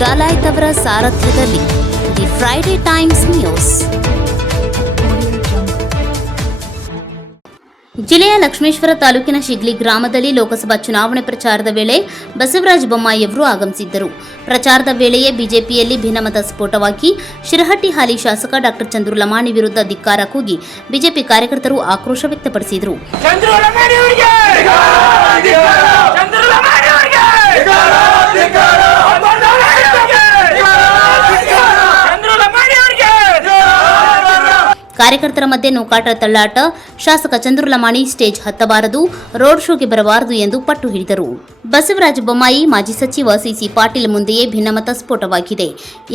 ಡಾಲಾಯ್ತ್ ಅವರ ಸಾರಥ್ಯದಲ್ಲಿ the Friday times news. ಜಿಲ್ಲೆಯ ಲಕ್ಷ್ಮೇಶ್ವರ ತಾಲೂಕಿನ ಶಿಗ್ಲಿ ಗ್ರಾಮದಲ್ಲಿ ಲೋಕಸಭಾ ಚುನಾವಣೆ ಪ್ರಚಾರದ ವೇಳೆ ಬಸವರಾಜ ಬೊಮ್ಮಾಯಿಯವರು ಆಗಮಿಸಿದ್ದರು. ಪ್ರಚಾರದ ವೇಳೆಯೇ ಬಿಜೆಪಿಯಲ್ಲಿ ಭಿನ್ನಮತ ಸ್ಫೋಟವಾಗಿ ಶಿರಹಟ್ಟಿ ಹಾಲಿ ಶಾಸಕ ಡಾಕ್ಟರ್ ಚಂದ್ರು ಲಮಾಣಿ ವಿರುದ್ಧ ಧಿಕ್ಕಾರ ಕೂಗಿ ಬಿಜೆಪಿ ಕಾರ್ಯಕರ್ತರು ಆಕ್ರೋಶ ವ್ಯಕ್ತಪಡಿಸಿದರು. ಕಾರ್ಯಕರ್ತರ ಮಧ್ಯೆ ನೂಕಾಟ ತಳ್ಳಾಟ, ಶಾಸಕ ಚಂದ್ರು ಲಮಾಣಿ ಸ್ಟೇಜ್ ಹತ್ತಬಾರದು, ರೋಡ್ ಶೋಗೆ ಬರಬಾರದು ಎಂದು ಪಟ್ಟು ಹಿಡಿದರು. ಬಸವರಾಜ ಬೊಮ್ಮಾಯಿ, ಮಾಜಿ ಸಚಿವ ಸಿಸಿ ಪಾಟೀಲ್ ಮುಂದೆಯೇ ಭಿನ್ನಮತ ಸ್ಫೋಟವಾಗಿದೆ.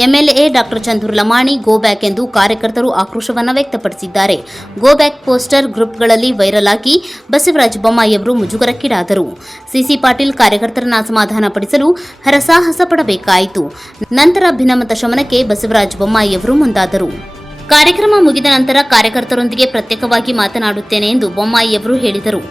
MLA doctor Chandru Lamani go back ಎಂದು ಕಾರ್ಯಕರ್ತರು ಆಕ್ರೋಶವನ್ನು ವ್ಯಕ್ತಪಡಿಸಿದ್ದಾರೆ. ಗೋ ಬ್ಯಾಕ್ ಪೋಸ್ಟರ್ ಗ್ರೂಪ್ಗಳಲ್ಲಿ ವೈರಲ್ ಆಗಿ ಬಸವರಾಜ ಬೊಮ್ಮಾಯಿಯವರು ಮುಜುಗರಕ್ಕೀಡಾದರು. ಸಿಸಿ ಪಾಟೀಲ್ ಕಾರ್ಯಕರ್ತರನ್ನ ಸಮಾಧಾನಪಡಿಸಲು ಹರಸಾಹಸ ಪಡಬೇಕಾಯಿತು. ನಂತರ ಭಿನ್ನಮತ ಶಮನಕ್ಕೆ ಬಸವರಾಜ ಬೊಮ್ಮಾಯಿಯವರು ಮುಂದಾದರು. ಕಾರ್ಯಕ್ರಮ ಮುಗಿದ ನಂತರ ಕಾರ್ಯಕರ್ತರೊಂದಿಗೆ ಪ್ರತ್ಯೇಕವಾಗಿ ಮಾತನಾಡುತ್ತೇನೆ ಎಂದು ಬೊಮ್ಮಾಯಿಯವರು ಹೇಳಿದರು.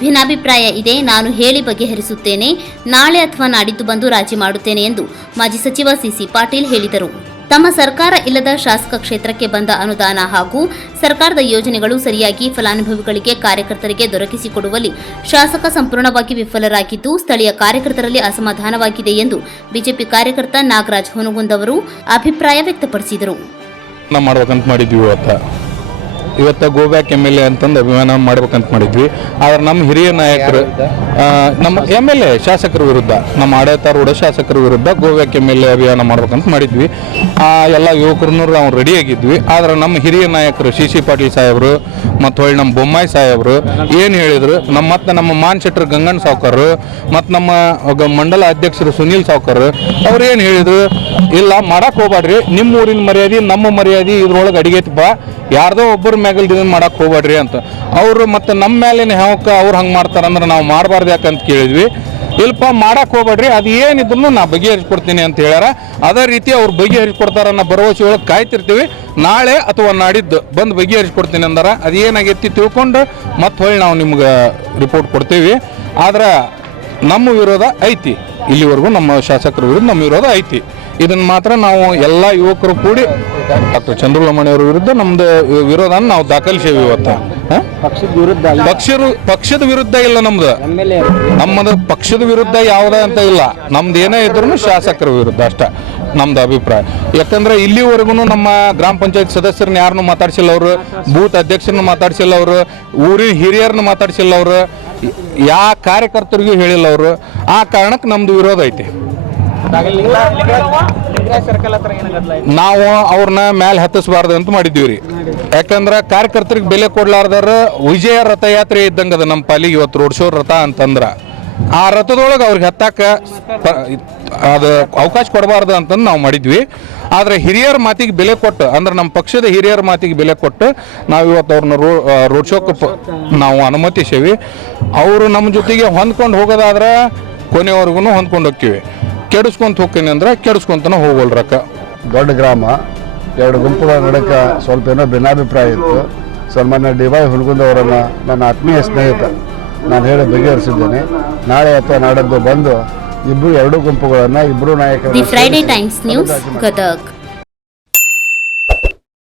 ಭಿನ್ನಾಭಿಪ್ರಾಯ ಇದೆ, ನಾನು ಹೇಳಿ ಬಗೆಹರಿಸುತ್ತೇನೆ. ನಾಳೆ ಅಥವಾ ನಾಡಿದ್ದು ಬಂದು ರಾಜಿ ಮಾಡುತ್ತೇನೆ ಎಂದು ಮಾಜಿ ಸಚಿವ ಸಿಸಿ ಪಾಟೀಲ್ ಹೇಳಿದರು. ತಮ್ಮ ಸರ್ಕಾರ ಇಲ್ಲದ ಶಾಸಕ ಕ್ಷೇತ್ರಕ್ಕೆ ಬಂದ ಅನುದಾನ ಹಾಗೂ ಸರ್ಕಾರದ ಯೋಜನೆಗಳು ಸರಿಯಾಗಿ ಫಲಾನುಭವಿಗಳಿಗೆ ಕಾರ್ಯಕರ್ತರಿಗೆ ದೊರಕಿಸಿಕೊಡುವಲ್ಲಿ ಶಾಸಕ ಸಂಪೂರ್ಣವಾಗಿ ವಿಫಲರಾಗಿದ್ದು ಸ್ಥಳೀಯ ಕಾರ್ಯಕರ್ತರಲ್ಲಿ ಅಸಮಾಧಾನವಾಗಿದೆ ಎಂದು ಬಿಜೆಪಿ ಕಾರ್ಯಕರ್ತ ನಾಗರಾಜ್ ಹುನಗುಂದ್ ಅವರು ಅಭಿಪ್ರಾಯ ವ್ಯಕ್ತಪಡಿಸಿದರು. ಮಾಡ್ಬೇಕಂತ ಮಾಡಿದ್ವಿ. ಇವತ್ತು ಗೋ ಬ್ಯಾಕ್ MLA ಅಂತಂದು ಅಭಿಮಾನ ಮಾಡ್ಬೇಕಂತ ಮಾಡಿದ್ವಿ. ಆದ್ರೆ ನಮ್ಮ ಹಿರಿಯ ನಾಯಕರು, ನಮ್ಮ MLA ಶಾಸಕರ ವಿರುದ್ಧ, ನಮ್ಮ ಆಡಳಿತಾರೂಢ ಶಾಸಕರ ವಿರುದ್ಧ ಗೋ ಬ್ಯಾಕ್ MLA ಅಭಿಯಾನ ಮಾಡ್ಬೇಕಂತ ಮಾಡಿದ್ವಿ. ಎಲ್ಲ ಯುವಕರನ್ನೂ ನಾವು ರೆಡಿ ಆಗಿದ್ವಿ. ಆದ್ರೆ ನಮ್ಮ ಹಿರಿಯ ನಾಯಕರು CC ಪಾಟೀಲ್ ಸಾಹೇಬರು ಮತ್ತು ಹೊಳ್ಳಿ ನಮ್ಮ ಬೊಮ್ಮಾಯಿ ಸಾಹೇಬರು ಏನು ಹೇಳಿದ್ರು, ನಮ್ಮ ಮಾನ್ ಶೆಟ್ಟರ್ ಗಂಗಣ್ಣ ಸಾವ್ಕರ್ ಮತ್ತು ನಮ್ಮ ಮಂಡಲ ಅಧ್ಯಕ್ಷರು ಸುನೀಲ್ ಸಾವ್ಕರ್ ಅವ್ರು ಏನು ಹೇಳಿದ್ರು, ಇಲ್ಲ ಮಾಡಕ್ಕೆ ಹೋಗ್ಬೇಡ್ರಿ, ನಿಮ್ಮ ಊರಿನ ಮರ್ಯಾದೆ ನಮ್ಮ ಮರ್ಯಾದೆ ಇದ್ರೊಳಗೆ ಅಡಿಗೆತಪ್ಪ, ಯಾರ್ದೋ ಒಬ್ಬರ ಮ್ಯಾಗಲ್ ಇದನ್ನು ಮಾಡಕ್ಕೆ ಹೋಗ್ಬೇಡ್ರಿ ಅಂತ ಅವರು. ಮತ್ತು ನಮ್ಮ ಮೇಲಿನ ಹ್ಯಾವಕ್ಕೆ ಅವ್ರು ಹಂಗೆ ಮಾಡ್ತಾರಂದ್ರೆ ನಾವು ಮಾಡಬಾರ್ದು ಯಾಕಂತ ಕೇಳಿದ್ವಿ. ಇಲ್ಪ ಮಾಡಕ್ಕೆ ಹೋಗ್ಬೇಡ್ರಿ, ಅದು ಏನಿದ್ರು ನಾ ಬಗೆಹರಿಸ್ಕೊಡ್ತೀನಿ ಅಂತ ಹೇಳ್ಯಾರ. ಅದೇ ರೀತಿ ಅವ್ರು ಬಗೆಹರಿಸ್ಕೊಡ್ತಾರ ಅನ್ನೋ ಭರವಸೆ ಒಳಗೆ ಕಾಯ್ತಿರ್ತೀವಿ. ನಾಳೆ ಅಥವಾ ನಾಡಿದ್ದು ಬಂದು ಬಗೆಹರಿಸ್ಕೊಡ್ತೀನಿ ಅಂದಾರ. ಅದು ಏನಾಗೈತಿ ತಿಳ್ಕೊಂಡು ಮತ್ತೆ ಹೊಳ್ಳಿ ನಾವು ನಿಮ್ಗೆ ರಿಪೋರ್ಟ್ ಕೊಡ್ತೀವಿ. ಆದ್ರೆ ನಮ್ಮ ವಿರೋಧ ಐತಿ, ಇಲ್ಲಿವರೆಗೂ ನಮ್ಮ ಶಾಸಕರ ವಿರುದ್ಧ ನಮ್ಮ ವಿರೋಧ ಐತಿ. ಇದನ್ನು ಮಾತ್ರ ನಾವು ಎಲ್ಲ ಯುವಕರು ಕೂಡಿ ಡಾಕ್ಟರ್ ಚಂದ್ರು ಲಮಾಣಿ ಅವರ ವಿರುದ್ಧ ನಮ್ದು ವಿರೋಧ ನಾವು ದಾಖಲಿಸೇವಿ. ಇವತ್ತು ಪಕ್ಷದ ವಿರುದ್ಧ ಇಲ್ಲ, ನಮ್ಮದು ಪಕ್ಷದ ವಿರುದ್ಧ ಯಾವುದೇ ಅಂತ ಇಲ್ಲ. ನಮ್ದು ಏನೇ ಇದ್ರೂ ಶಾಸಕರ ವಿರುದ್ಧ ಅಷ್ಟ ನಮ್ದು ಅಭಿಪ್ರಾಯ. ಯಾಕಂದ್ರೆ ಇಲ್ಲಿವರೆಗೂ ನಮ್ಮ ಗ್ರಾಮ ಪಂಚಾಯತ್ ಸದಸ್ಯರನ್ನ ಯಾರನ್ನು ಮಾತಾಡ್ಸಿಲ್ಲ ಅವರು, ಬೂತ್ ಅಧ್ಯಕ್ಷರನ್ನ ಮಾತಾಡ್ಸಿಲ್ಲ ಅವರು, ಊರಿನ ಹಿರಿಯರನ್ನ ಮಾತಾಡ್ಸಿಲ್ಲ ಅವರು, ಯಾವ ಕಾರ್ಯಕರ್ತರಿಗೂ ಹೇಳಿಲ್ಲ ಅವರು. ಆ ಕಾರಣಕ್ಕೆ ನಮ್ದು ವಿರೋಧ ಐತಿ. ನಾವು ಅವ್ರನ್ನ ಮೇಲೆ ಹತ್ತಿಸಬಾರ್ದು ಅಂತ ಮಾಡಿದ್ದೀವಿ ರೀ. ಯಾಕಂದ್ರೆ ಕಾರ್ಯಕರ್ತರಿಗೆ ಬೆಲೆ ಕೊಡ್ಲಾರ್ದಾರ ವಿಜಯ ರಥಯಾತ್ರೆ ಇದ್ದಂಗೆ ಅದ ನಮ್ಮ ಪಾಲಿಗೆ ಇವತ್ತು ರೋಡ್ ಶೋ ರಥ ಅಂತಂದ್ರೆ ಆ ರಥದೊಳಗೆ ಅವ್ರಿಗೆ ಹತ್ತಾಕ ಅದು ಅವಕಾಶ ಕೊಡಬಾರ್ದು ಅಂತಂದು ನಾವು ಮಾಡಿದ್ವಿ. ಆದರೆ ಹಿರಿಯರ ಮಾತಿಗೆ ಬೆಲೆ ಕೊಟ್ಟು, ಅಂದ್ರೆ ನಮ್ಮ ಪಕ್ಷದ ಹಿರಿಯರ ಮಾತಿಗೆ ಬೆಲೆ ಕೊಟ್ಟು ನಾವು ಇವತ್ತು ಅವ್ರನ್ನ ರೋಡ್ ಶೋಕ್ಕೆ ನಾವು ಅನುಮತಿಸೇವಿ. ಅವರು ನಮ್ಮ ಜೊತೆಗೆ ಹೊಂದ್ಕೊಂಡು ಹೋಗೋದಾದ್ರೆ ಕೊನೆವರೆಗೂ ಹೊಂದ್ಕೊಂಡು ಹೋಗ್ತೀವಿ. ಕೆಡಿಸ್ಕೊಂತ ಹೋಗ್ತೀನಿ ಅಂದ್ರೆ ಕೆಡಿಸ್ಕೊಂತನ ಹೋಗೋಲ್ರಕ್ಕ. ದೊಡ್ಡ ಗ್ರಾಮ, ಎರಡು ಗುಂಪುಗಳ ನಡುಕ ಸ್ವಲ್ಪ ಏನೋ ಭಿನ್ನಾಭಿಪ್ರಾಯ ಇತ್ತು. ಸನ್ಮಾನ್ಯ DY ಹುನಗುಂದ್ ಅವರನ್ನು ನನ್ನ ಆತ್ಮೀಯ ಸ್ನೇಹಿತ ನಾನು ಹೇಳಿ ಬಗೆಹರಿಸಿದ್ದೇನೆ. ನಾಳೆ ಅಥವಾ ನಾಡದ್ದು ಬಂದು ಎರಡೂ ಗುಂಪುಗಳನ್ನು, ಇಬ್ಬರು ನಾಯಕರು. The Friday times news, Gadag.